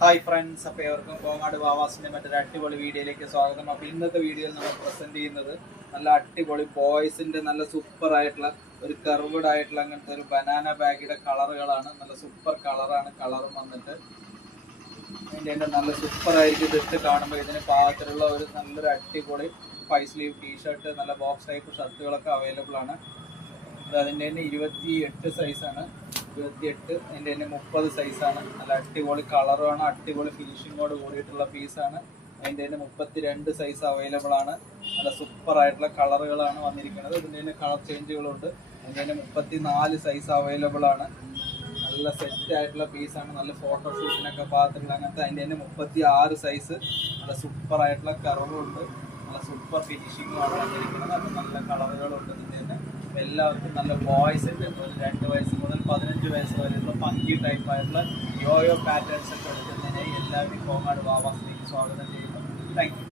Hi friends, അപ്പോൾ ഏവർക്കും കോങ്ങാട് വാവാസിൻ്റെ മറ്റൊരു അടിപൊളി വീഡിയോയിലേക്ക് സ്വാഗതം. അപ്പോൾ ഇന്നത്തെ വീഡിയോയിൽ നമ്മൾ പ്രസൻറ്റ് ചെയ്യുന്നത് നല്ല അടിപൊളി ബോയ്സിൻ്റെ നല്ല സൂപ്പർ ആയിട്ടുള്ള ഒരു കർവ്ഡ് ആയിട്ടുള്ള അങ്ങനത്തെ ഒരു ബനാന ബാഗിയുടെ കളറുകളാണ്. നല്ല സൂപ്പർ കളറാണ്. കളറും വന്നിട്ട് അതിൻ്റെ നല്ല സൂപ്പറായിരിക്കും. ഇതിട്ട് കാണുമ്പോൾ ഇതിന് പാകത്തിലുള്ള ഒരു നല്ലൊരു അടിപൊളി 5 സ്ലീവ് ടീഷർട്ട്, നല്ല ബോക്സ് ടൈപ്പ് ഷർട്ടുകളൊക്കെ അവൈലബിൾ ആണ്. അതിൻ്റെ തന്നെ 28 സൈസാണ്. 28 അതിൻ്റെ തന്നെ 30 സൈസാണ്. നല്ല അടിപൊളി കളറുമാണ്. അടിപൊളി ഫിനിഷിങ്ങോട് കൂടിയിട്ടുള്ള പീസാണ്. അതിൻ്റെ തന്നെ 32 സൈസ് അവൈലബിൾ ആണ്. നല്ല സൂപ്പർ ആയിട്ടുള്ള കളറുകളാണ് വന്നിരിക്കുന്നത്. ഇതിൻ്റെ തന്നെ കളർ ചേഞ്ചുകളുണ്ട്. അതിൻ്റെ തന്നെ 34 സൈസ് അവൈലബിൾ ആണ്. നല്ല സെറ്റ് ആയിട്ടുള്ള പീസാണ്. നല്ല ഫോട്ടോഷൂട്ടിനൊക്കെ പാകത്തിലുള്ള അങ്ങനത്തെ. അതിൻ്റെ തന്നെ 36 സൈസ്. നല്ല സൂപ്പർ ആയിട്ടുള്ള കർവുണ്ട്. നല്ല സൂപ്പർ ഫിനിഷിങ്ങുമാണ് വന്നിരിക്കുന്നത്. അപ്പം നല്ല കളറുകളുണ്ട് ഇതിൻ്റെ തന്നെ. എല്ലാവർക്കും നല്ല ബോയ്സിൻ്റെ ഒരു 2 വയസ്സ് മുതൽ 15 വയസ്സ് വരെയുള്ള ഫങ്കി ടൈപ്പ് ആയിട്ടുള്ള യോയോ പാറ്റേൺസ് ഒക്കെ എടുക്കുന്നതിനായി എല്ലാവരും കോങ്ങാട് വാവാസിലേക്ക് സ്വാഗതം ചെയ്യുന്നു. Thank you.